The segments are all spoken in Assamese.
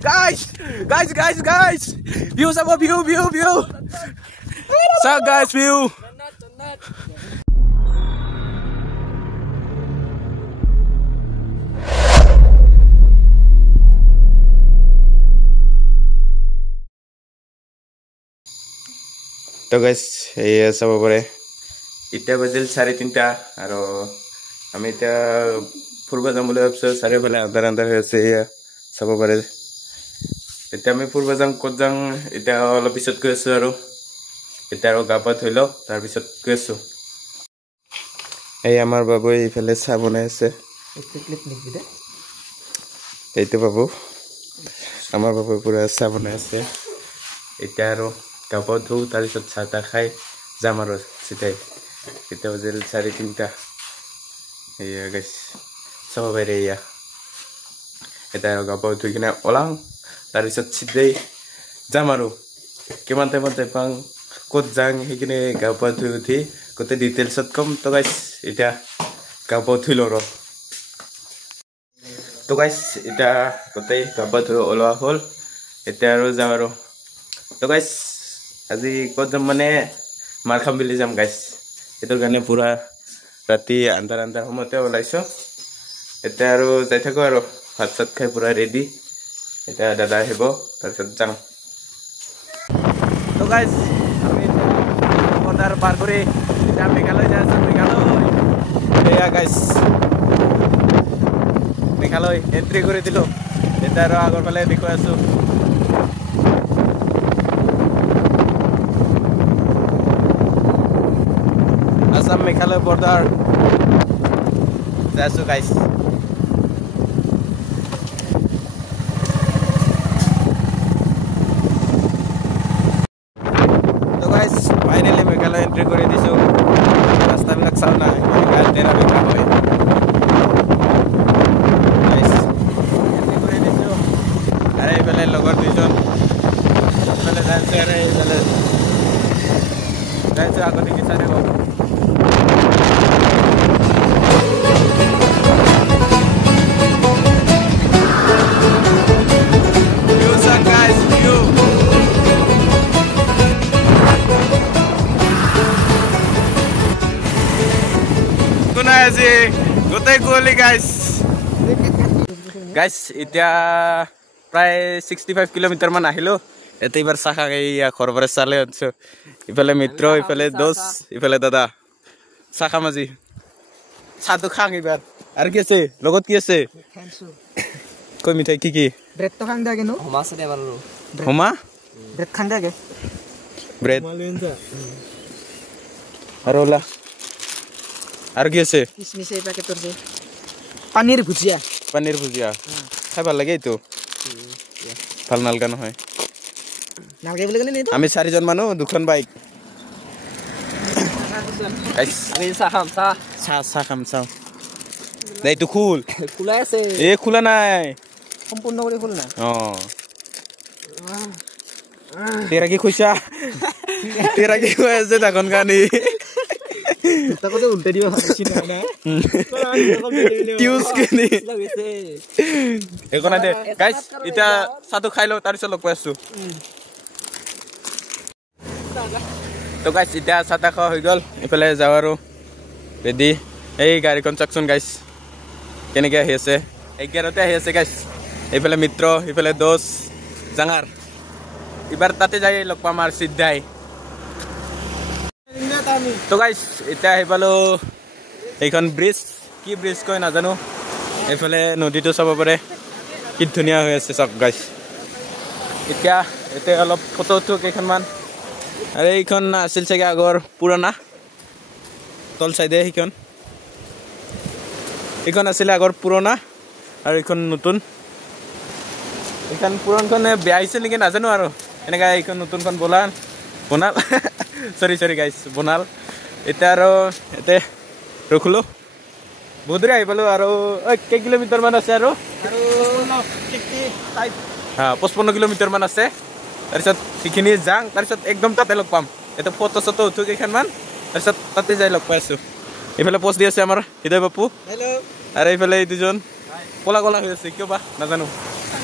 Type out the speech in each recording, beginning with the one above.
guys. View sama view. So guys view. तो guys ये सब बरे इतना बजल 3:30 और हम इतना फुरबा जाम बोले अब सारे वाले अंदर है ये सब बरे इतना मैं फुरबा जाम कौन जाम इतना वाला पिसत कैसे आरो इतना रो गापा थोलो तार पिसत कैसे ये हमारे बाबू ये पहले साबुने से क्लिप निकली दे ये तो बाबू हमारे बाबू पूरा साबुने से इतना रो गापा थो तार पिसत छाता खाए जामारो सिटे इतना बजल 3:30 ये guys सब बरे या इतना रो गापा थो किना ओलांग तार पिसत सिटे जामारो किमानते पांग कोट जांग हिकने गापा थो उठी कोते डिटेल्स कम तो guys इटा गापा थुलो रो तो guys इटा कोते गापा थो ओलवा होल इटा रो जामारो तो guys আজি कोत जम माने मारखाम बिलि जाम guys इतर गाने पूरा राती अंदर हमते ओलाइसो इटा रो जाय थाको आरो भात सात खाय पूरा रेडी इटा दादा हेबो तार साथ जाम तो guys पार करे এটা মেঘালয় যাচ্ছে মেঘালয় এয়া গাইস মেঘালয় এন্ট্রি করে দিল এটা আর আগর পালে দেখো আছো আসাম মেঘালয় বর্ডার যাচ্ছো গাইস फाइनली मेघालय एंट्री कर दिसो रास्ता बिलक चाल ना गाल तेरा बेका होय गाइस एंट्री कर दिसो अरे बेले लगर दुइजन बेले जायसे अरे बेले जायसे आगते कि सारे बाबू गोटे गोली गाइस इतना प्राय 65 किलोमीटर मान आहिलो एते इबार साखा गया खरबरे साले आछो इफाले मित्र इफाले दोस्त इफाले दादा साखा माजी सादु खां इबार आर की আছে লগত কি আছে কই মিঠাই কি ব্রেড তো খাং দা কেন হোমা আছে এবাৰ হোমা ব্ৰেড খাং দা কে ব্ৰেড আৰ ওলা আৰ কি আছে কিসমিস এই প্যাকেটৰ যে পানীৰ ভুজিয়া খাই ভাল লাগে তো ভাল নালগা নহয় নালগে বলে গলে আমি 4 জন মানুহ দুখন বাইক গাইস আমি চাহ খাম নাই তো খোলা আছে এ খোলা নাই সম্পূৰ্ণ কৰি খোল না তেৰা কি কইছা তেৰা কি কই আছে তখন গানি তাকো তো উল্টে দিবা ভাবছি না টিউজ কেনি একোনা দে গাইস এটা সাতু খাইলো তার পিছত লগ পাইছো তো গাইস এটা সাতা খাওয়া হৈ গল ইফালে যাও আৰু ৰেডি এই গাড়ী কনস্ট্ৰাকশন গাইস কেনেকে আহি আছে 11তে আহি আছে গাইস ইফালে মিত্ৰ ইফালে দোষ জাঙাৰ এবাৰ তাতে যাই লগ পাম আৰু সিদ্ধাই तो गाइस इतना हेपालो এইখন ব্ৰিজ কি ব্ৰিজ কই না জানো এফালে নদীটো চাব পাৰে কি ধুনিয়া হৈ আছে সব গাইস এতিয়া এতে অলপ ফটো উঠো কেখনমান আরে এইখন আছিল চাগে আগৰ পুৰণা তল সাইডে এইখন আছিল আগৰ পুৰণা আৰু এইখন নতুন এইখন পুৰণখন বেয়া হৈছে নেকি না জানো আৰু এনেকা এইখন নতুনখন বনাল sorry guys bonal eta aro ete rokhulo bodre ai palu aro ke kilometer man ase aro 55 kilometer man ase tarisot sikhini jang tarisot ekdom tate log pam eta photo soto uthu kekan man tarisot tate jai log paisu efale post di ase amar hiday bapu hello are efale dujon kola hoy ase kyo ba na janu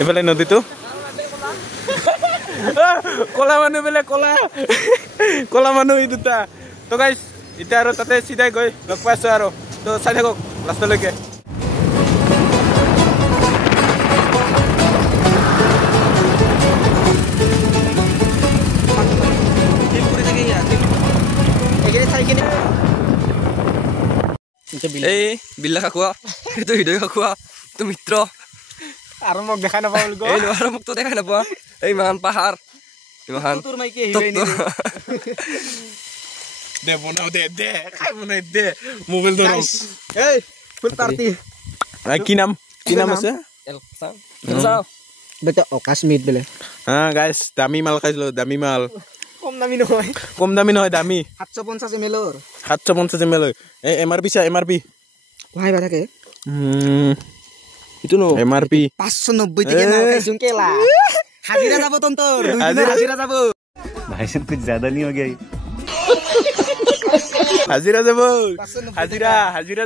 efale nodi tu কলা মানুহ বোলে কলা মানুহ এই দুটা তো গাইছ এতিয়া আৰু তাতে চিধাই গৈ লগ পাইছো আৰু তো চাই থাকক লাষ্টলৈকে এই বিল্লা খাকুৱা এইটো হৃদয় খাকুৱা তো মিত্ৰ আৰু মোক দেখাই নাপাওঁ এই আৰু মোক তো দেখাই নাপোৱা এই ইমান পাহাৰ ইমান তোৰ মাইকি আহিলে দে বনাও দে খাই বনাই দে মোবাইল ধৰ এই ফুল পাৰ্টি কি নাম আছে বেটা অকাশমিত বেলে হা গাইছ দামী মাল খাইছিলো দামী মাল কম দামী নহয় দামী 750 ml 750 ml এই এমআরপি কোহাই বা থাকে ইটো নো এমআরপি 590 টাকা না খাইছুন কেলা হাজিরা যাব তন্তৰ দুই দিন হাজিরা যাব भाई साहब कुछ ज्यादा नहीं हो गया হাজিরা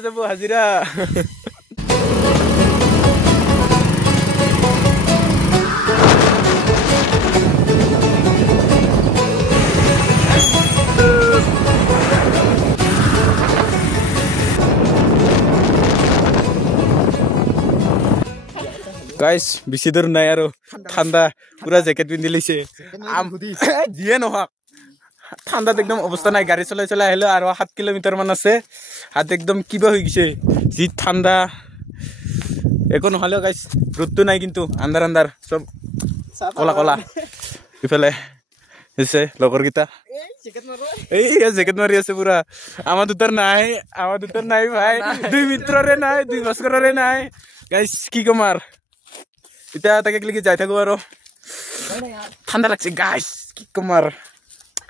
যাব হাজিরা গাইস বেছি দূৰ নাই আৰু ঠাণ্ডা পুৰা জেকেট পিন্ধি লৈছে যিয়ে নহওক ঠাণ্ডাত একদম অৱস্থা নাই গাড়ী চলাই আহিলো আৰু 7 কিলোমিটাৰ মান আছে হাত একদম কিবা হৈ গৈছে যি ঠাণ্ডা একো নহলেও গাইস ৰ'দটো নাই কিন্তু আন্ধাৰ সব কলা ইফালে হৈছে লগৰ গিতা এই জেকেট মাৰি আছে পুৰা আমাৰ দুটাৰ নাই ভাই দুই মিত্ৰৰে নাই দুই ভাস্কৰৰে নাই গাইস কি কমাৰ এতিয়া তাকে লিখি যাই থাকো আৰু ঠাণ্ডা লাগছে গাইস কি কমাৰ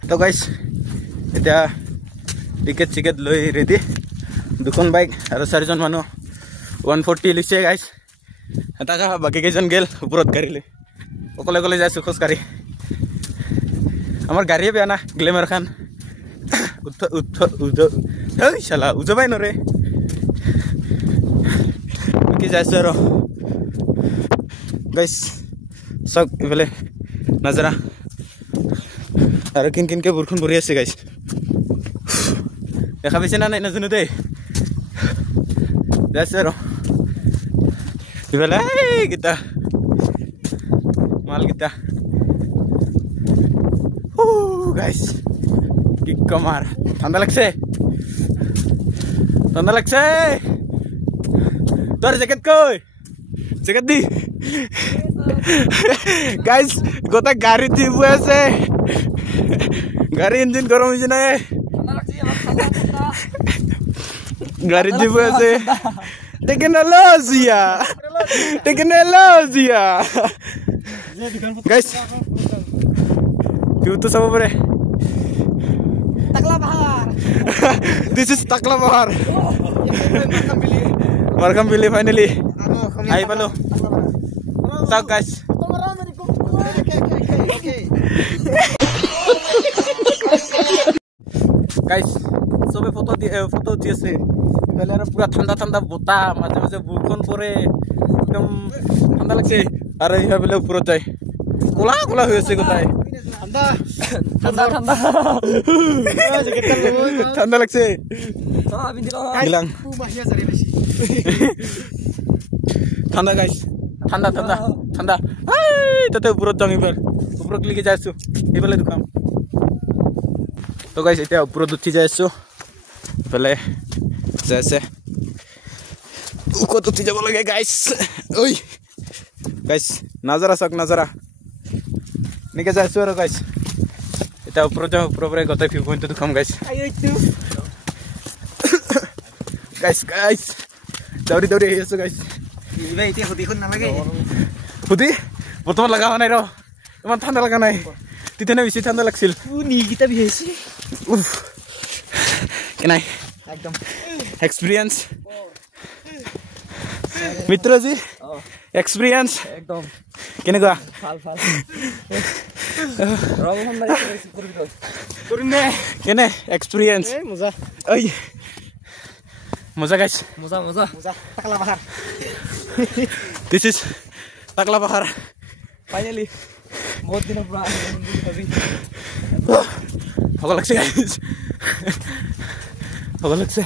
তো গাইস এতিয়া টিকেট লৈ ৰেডি দুখন বাইক আৰু 4জন মানুহ 140 লৈছে গাইস এটা বাকী কেইজন গেল ওপৰত গাড়ী লৈ অকলে যাইছো খোজ কাঢ়ি আমাৰ গাড়ীয়ে বেয়া না গ্লেমাৰ খান শালা উজবাই নৰে কি যাইছো আৰু গাইস সব ইফালে নাজাৰা আৰু কিনকে বৰষুণ পৰি আছে গাইস দেখা পাইছে না নাই নাজানো দেই যাইছো আৰু ইফালে গীতা মাল গীতা গাইস কি কমাৰ ঠাণ্ডা লাগছে তোর জ্যাকেট কই জ্যাকেট দি গাইস গোটা গাড়ি দিব আছে গাড়ি ইঞ্জিন গরম হইছে না গাড়ি দিব আছে টেকনোলজিয়া গাইস কিউটো সব পরে টাকলা পাহাড় দিস ইজ টাকলা পাহাড় মারকাম বিলি ফাইনালি আই পালো চাও গাইস গাইস সবে ফটো উঠি আছে ইফালে আৰু পুৰা ঠাণ্ডা বতাহ মাজে বৰষুণ পৰে একদম ঠাণ্ডা লাগছে আৰু ইফালে ওপৰত যায় কোলা হৈ আছে গোটাই ঠাণ্ডা লাগছে ঠাণ্ডা গাইছ ঠাণ্ডা তাতে ওপৰত যাওঁ এইবাৰ ওপৰত লিখি যাই আছো এইফালে দোকান তো গাইছ এতিয়া ওপৰত উঠি যাই আছো এইফালে যাই আছে ওপৰত উঠি যাব লাগে গাইছ ঐ গাইছ নাজাৰা এনেকে যাই আছো আৰু গাইছ এতিয়া ওপৰত যাওঁ ওপৰৰ পৰা গোটেই ভিউ পইণ্টটো দেখাম গাইছ দৌৰি আহি আছো গাইছ এতিয়া সুধিখন নালাগে সুধি বৰ্তমান লগা হোৱা নাই ৰ ইমান ঠাণ্ডা লগা নাই তেতিয়া বেছি ঠাণ্ডা লাগছিল নিগিটা বিহাইছে কেনাই একদম এক্সপিৰিয়েঞ্চ মিত্ৰজী এক্সপিৰিয়েঞ্চ একদম কেনেকুৱা ভাল কেনে এক্সপিৰিয়েঞ্চ মজা গাইছ মজা টাকলা পাহাড় দিস ইজ টাকলা পাহাড় ফাইনালি বহুত দিনৰ পৰা ভাবি ভাগৰ লাগছে গাইছ ভাগৰ লাগছে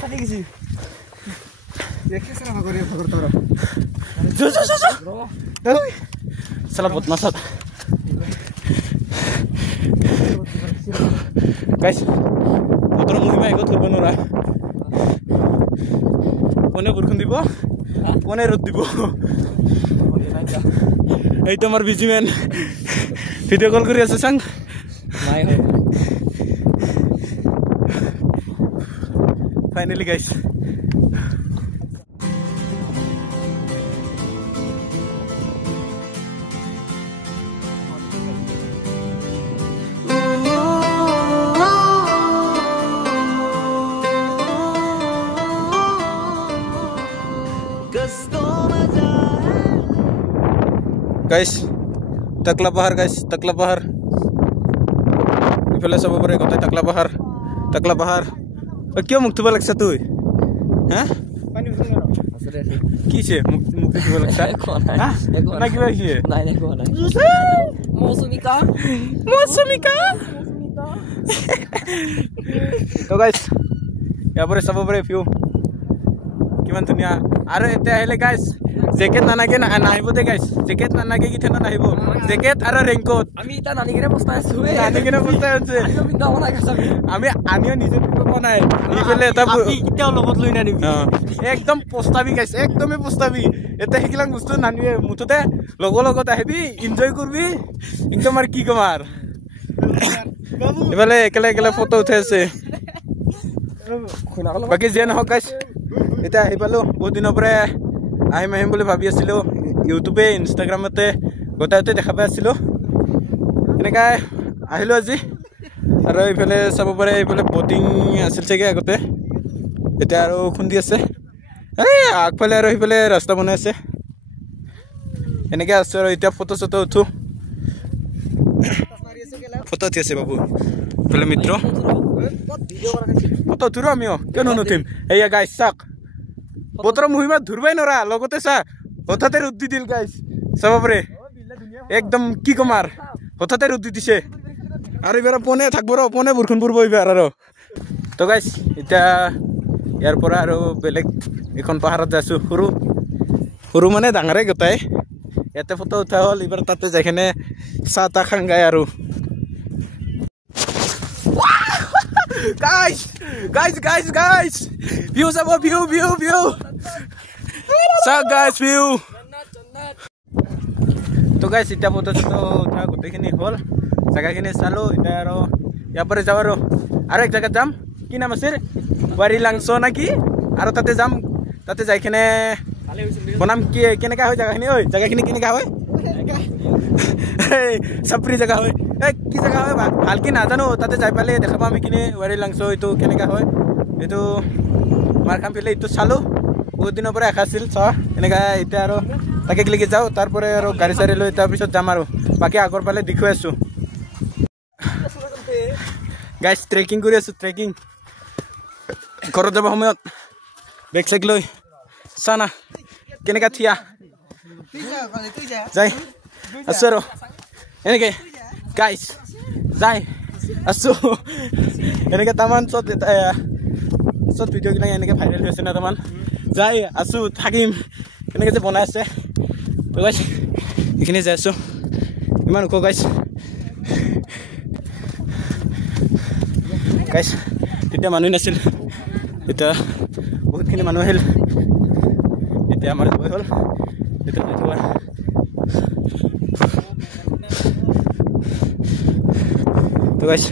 salah buat masak guys motor muhima ikut korban ora pone burkhun dibo pone rod dibo ei tomar busy man video call kori ase sang নাই হয় finally guys guys takla bahar ifale sab pore kotha takla bahar kyo mukh tuba lagsa tu ha pani আসলে ki che mukh tuba lagsa ha na ki bhai নাই নাই কোৱা নাই মৌসুমিকা to guys ya pore sab pore view kiman dunia aro ete ahile guys jacket nanage na nahibo de guys jacket nanage ki thena nahibo jacket aro raincoat আমি এটা নানিগিরে বস্তায় আছো হে nanigina bostai ase আমি বিন্দা বনাই খাবি আমি আমিও নিজে বনাই ইফালে এটা আপনি কিটাও লগত লই না নিবি একদম পোস্তাবি গাইছ একদমই পোস্তাবি এটা হিকলাং বস্তু নানিয়ে মুঠতে লগত আহিবি এনজয় করবি একদম আর কি কমার এবারে একলা ফটো উঠে আছে বাকি যেন হোক গাইছ এটা আহিপালো বহুত দিনৰ পৰা আহিম বুলি ভাবি আছিলো ইউটিউবে ইনষ্টাগ্ৰামতে গোটাইতে দেখা পাই আছিলো এনেকা আহিলো আজি আৰু এইফালে চাব পাৰে এইফালে বটিং আছিল চাগে আগতে এটা আৰু খুন্দি আছে এই আগফালে আৰু এইফালে ৰাস্তা বনাই আছে এনেকে আছে আৰু এতিয়া ফটো উঠো ফটো উঠি আছে বাবু এইফালে মিত্ৰ ফটো উঠো আমিও কিয় নুঠিম এয়া গাইছ চাক বতৰ মহিমা ধৰবাই নৰা লগতে চা হঠাতে ৰ'দ দি দিল গাইছ চাব পাৰে একদম কি কমাৰ হঠাতে ৰ'দ দি দিছে আৰু এবাৰ পনে থাকব ৰ পনে বৰষুণ পৰিব এবাৰ আৰু তো গাইছ এতিয়া ইয়াৰ পৰা আৰু বেলেগ এখন পাহাৰত যাইছোঁ সৰু মানে ডাঙৰে গোটাই ইয়াতে ফটো উঠা হ'ল এবাৰ তাতে যাইকেনে চাহ তাহ খাং গাই আৰু guys view sabo view sa guys view to guys ita photo uta gotekhini hol jaga khini chalo ita aro yapare jawaro aro ek jaga jam ki naam asir wari langso naki aro tate jam tate jaikhine bonam ki keneka hoy jaga khini keneka hoy sapri jaga hoy কি জায়গা হয় ভালকে নাজানো তাতে যাই পালে দেখা পাম কিনে ওয়ারি লাংছ এইটো কেনেকা হয় এইটো মাৰ খাম পেলে এইটো চালো বহুত দিনৰ পৰা আখাছিল চ এনেকা এতিয়া আৰু তাকে গিলিকে যাওঁ তাৰপৰে আৰু গাড়ী চাৰি লৈ তাৰপিছত যাম আৰু বাকী আগৰ পালে দেখুৱাই আছো গাইছ ট্ৰেকিং কৰি আছো ট্ৰেকিং ঘৰত যাব সময়ত বেগ চেগ লৈ চানা কেনেকা থিয়া যাই আছো আৰু এনেকে guys jai asu eneke taman shot video gila eneke viral hoise na taman jai asu thakim eneke je bonai ase to guys ekhine jai asu iman ko guys tita manu nasil eta bahut khini manu hel eta amar boy hol eta thua তো গাইস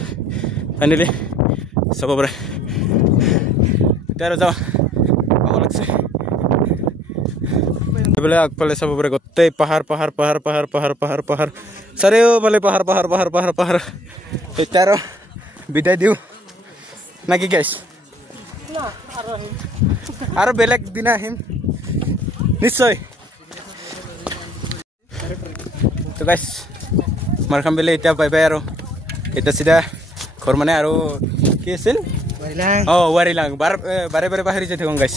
ফাইনালি সব পরে তেরো যাও ভালো লাগছে এবেলে আগফালে সব পরে গোটেই পাহাড় চাৰিও ফালে পাহাড় এতিয়া আৰু বিদায় দিওঁ নাকি গাইছ আৰু বেলেগ দিনা আহিম নিশ্চয় তো গাইছ মাৰ খাম বেলে এতিয়া বাই বাই আৰু এটা সিধা ঘৰ মানে আৰু কি আছিল ওয়াৰিলাং বাৰে পাহৰি যাই থাকোঁ গাইছ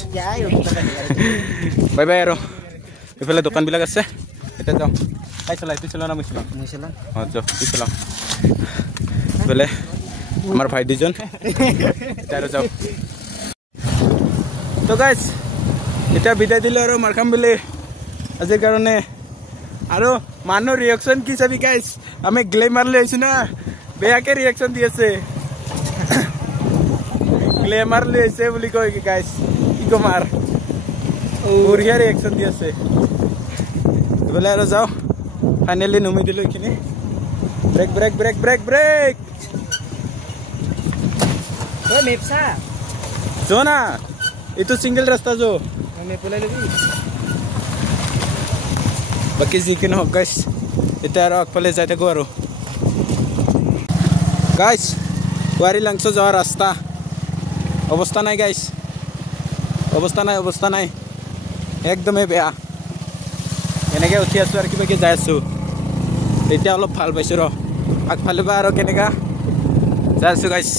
বাই বাই আৰু এইফালে দোকানবিলাক আছে চিধা যাওঁ তাই চলাই তুই চলা না মই চলাম মুইছিলাম অঁ যাওঁ তুই চলাম বোলে আমাৰ ভাই দুজন এতিয়া আৰু যাওঁ তো গাইজ এতিয়া বিদায় দিলোঁ আৰু মাৰখাম বুলি আজিৰ কাৰণে আৰু মানুহৰ ৰিয়েকশ্যন কি চাবি গাইজ আমি গ্লেমাৰ লৈ আহিছোঁ না বেয়াকে ৰিয়েকশ্যন দি আছে গ্লেমাৰ লৈ আহিছে বুলি কয় গাইজ কি ক'ম আৰু বঢ়িয়া ৰিয়েকশ্যন দি আছে বোলে আৰু যাওঁ ফাইনেলি নমাই দিলোঁ এইখিনি break break break break break ঐ মেপছা যো না এইটো চিংগল ৰাস্তা যো মেপ ওলাই ল'বি বাকী যিকি নহওক গাইজ এতিয়া আৰু আগফালে যাই থাকোঁ আৰু গাইজ ৱাৰী লাংচ যোৱা ৰাস্তা অৱস্থা নাই গাইজ অৱস্থা নাই একদমেই বেয়া এনেকৈ উঠি আছোঁ আৰু কিবাকৈ যাই আছোঁ এতিয়া অলপ ভাল পাইছোঁ ৰ আগফালে বা আৰু কেনেকুৱা যাই আছোঁ গাইজ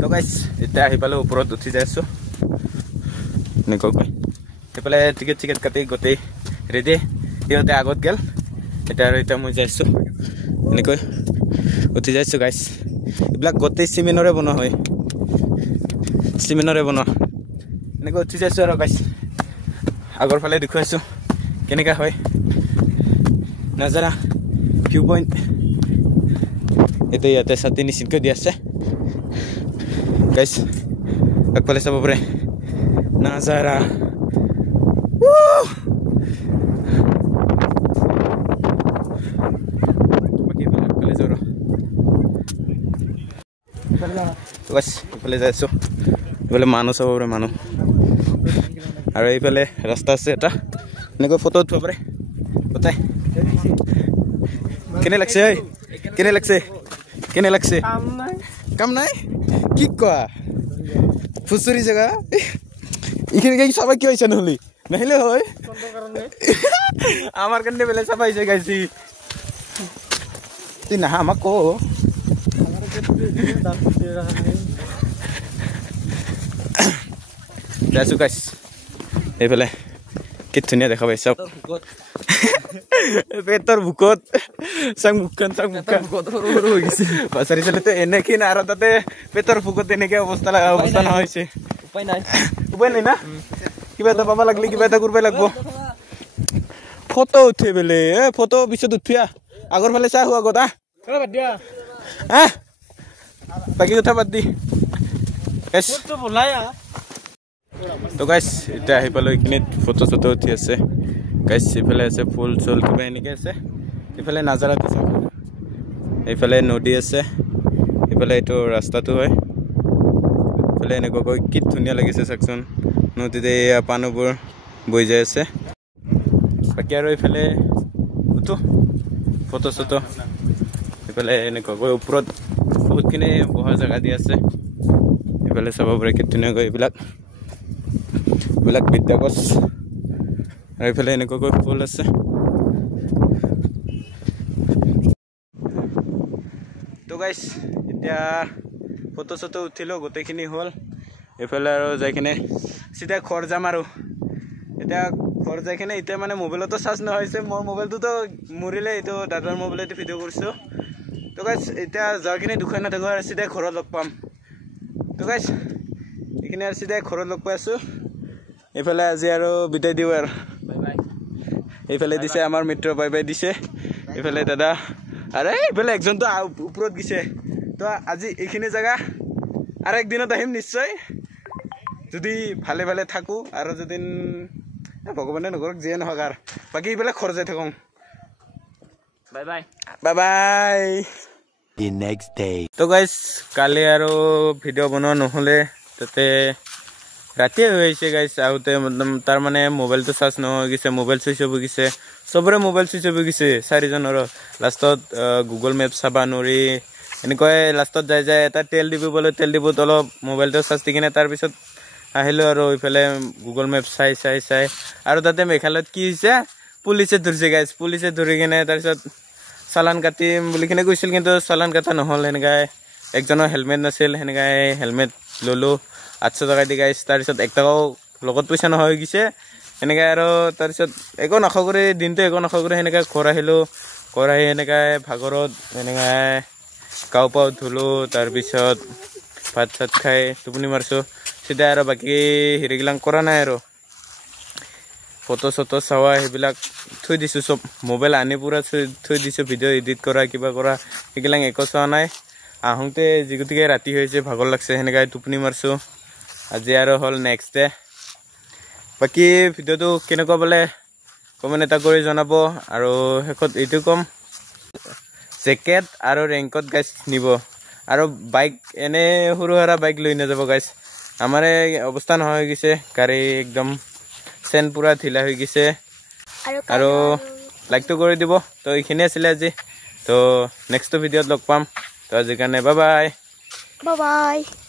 তো গাইজ এতিয়া আহি পালোঁ ওপৰত উঠি যাই আছোঁ এনেকুৱাকৈ সেইফালে টিকেট কাটি গোটেই ৰেডি সিহঁতে আগত গ'ল এতিয়া মই যাই আছোঁ এনেকৈ উঠি যাইছোঁ গাইজ এইবিলাক গোটেই চিমেণ্টৰে বনোৱা হয় এনেকৈ উঠি যাইছোঁ আৰু গাইজ আগৰ ফালে দেখুৱাইছোঁ কেনেকুৱা হয় নাজাৰা ভিউ পইণ্ট এইটো ইয়াতে ছাতি নিচিনকৈ দি আছে গাইজ আগফালে চাব পাৰে নাজাৰা এইফালে যাই আছোঁ এইফালে মানুহ চাব পাৰে মানুহ আৰু এইফালে ৰাস্তা আছে এটা এনেকৈ ফটো উঠিব পাৰে উঠাই কেনে লাগছে কাম নাই কি কোৱা ফুচুৰি জেগা এইখিনি চাবা কিয় আহিছে নহ'লে নাহিলে হয় আমাৰ কাৰণে বেলেগ চাবা আহিছে গাইছি তুই নাহা আমাক ক যাইছোঁ গাইছ এইফালে কি ধুনীয়া দেখা পাইছ পেটৰ ভোকত চাং মুখখন বাচাৰি চালেতো এনেকৈ না আৰু তাতে পেটৰ ভোকত এনেকৈ অৱস্থা নহয় হৈছে উপায় নাই না কিবা এটা পাব লাগিলে কিবা এটা কৰিব লাগিব ফটো উঠে বোলে ফটো পিছত উঠিয়া আগৰ ফালে চাই হোৱা আগত বাকী কথা বাদ দি তো গাইছ এতিয়া আহি পালোঁ এইখিনিত ফটো চটো উঠি আছে গাইছ এইফালে আছে ফুল চুল কিবা এনেকৈ আছে এইফালে নাজাৰাতে চাওক এইফালে নদী আছে এইফালে এইটো ৰাস্তাটো হয় এইফালে এনেকুৱাকৈ কি ধুনীয়া লাগিছে চাওকচোন নদীতে এয়া পানীবোৰ বৈ যাই আছে বাকী আৰু এইফালে উঠো ফটো চটো এইফালে এনেকুৱাকৈ ওপৰত বহুতখিনি বহা জেগা দি আছে এইফালে চাব পাৰে কি ধুনীয়াকৈ এইবিলাক বিদ্যা গছ আৰু এইফালে এনেকুৱাকৈ ফুল আছে তো গাইছ এতিয়া ফটো চটো উঠিলোঁ গোটেইখিনি হ'ল এইফালে আৰু যাই কিনে চিধা ঘৰ যাম আৰু এতিয়া ঘৰ যাই কিনে এতিয়া মানে মোবাইলতো চাৰ্জ নহৈছে মোৰ মোবাইলটোতো মৰিলে এইটো দাদাৰ মোবাইলতে ভিডিঅ' কৰিছোঁ তো গাইছ এতিয়া যাই কিনে দুখান নাথাকোঁ আৰু চিধাই ঘৰত লগ পাম তো গাইছ এইখিনি আৰু চিধাই ঘৰত লগ পাই আছোঁ এইফালে আজি আৰু বিদায় দিওঁ আৰু এইফালে দিছে আমাৰ মিত্ৰ বাই বাই দিছে এইফালে দাদা আৰু এইফালে একজনটো ওপৰত গৈছে তো আজি এইখিনি জেগা আৰু একদিনত আহিম নিশ্চয় যদি ভালে ভালে থাকোঁ আৰু যদি ভগৱানে নকৰক যিয়ে নহওক আৰু বাকী এইফালে ঘৰ যাই থাকোঁ bye bye The next day. তো গাইছ কালি আৰু ভিডিঅ' বনোৱা নহ'লে তাতে ৰাতিয়ে হৈ আহিছে গাইছ আহোঁতে তাৰ মানে মোবাইলটো চাৰ্জ নহৈ গৈছে মোবাইল চুইচ অফ হৈ গৈছে চবৰে মোবাইল চুইচ অফ হৈ গৈছে চাৰিজনৰ লাষ্টত গুগল মেপ চাবা নোৱাৰি এনেকৈ লাষ্টত যাই এটা তেল ডিপুবলৈ তেল ডিপুত অলপ মোবাইলটো চাৰ্জ দি কিনে তাৰপিছত আহিলোঁ আৰু এইফালে গুগল মেপ চাই আৰু তাতে মেঘালয়ত কি হৈছে পুলিচে ধৰিছে গাইছ পুলিচে ধৰি কিনে তাৰপিছত চালান কাটিম বুলি কিনে কৈছিল কিন্তু চালান কটা নহ'ল সেনেকৈ একজনৰ হেলমেট নাছিল সেনেকৈ হেলমেট ল'লোঁ 800 টকা দি গাইছ তাৰপিছত 1 টকাও লগত পইচা নহয় গৈছে সেনেকৈ আৰু তাৰপিছত একো নাখাওঁ কৰি দিনটো একো নাখাওঁ কৰি সেনেকৈ ঘৰ আহিলোঁ ঘৰ আহি সেনেকৈ ভাগৰত এনেকৈ গাও পাও ধুলোঁ তাৰপিছত ভাত চাত খাই টোপনি মাৰিছোঁ চিধা আৰু বাকী হেৰিগিলাক কৰা নাই আৰু ফটো চটো চাৱা সেইবিলাক থৈ দিছোঁ চব মোবাইল আনি পূৰা থৈ দিছোঁ ভিডিঅ' এডিট কৰা কিবা কৰা সেইবিলাক একো চোৱা নাই আহোঁতে যিগতিকে ৰাতি হৈছে ভাগৰ লাগছে সেনেকৈ টোপনি মাৰিছোঁ আজি আৰু হ'ল নেক্সট ডে বাকী ভিডিঅ'টো কেনেকুৱা বোলে কমেণ্ট এটা কৰি জনাব আৰু শেষত এইটো ক'ম জেকেট আৰু ৰেইনকোট গাইজ নিব আৰু বাইক এনে সৰু সুৰা বাইক লৈ নাযাব গাইজ আমাৰ অৱস্থা নোহোৱা হৈ গৈছে গাড়ী একদম চেন পুৰা ঢিলা হৈ গৈছে আৰু লাইকটো কৰি দিব তো এইখিনিয়ে আছিলে আজি তো নেক্সট ভিডিঅ'ত লগ পাম তো আজিৰ কাৰণে বাই বাই বাই বাই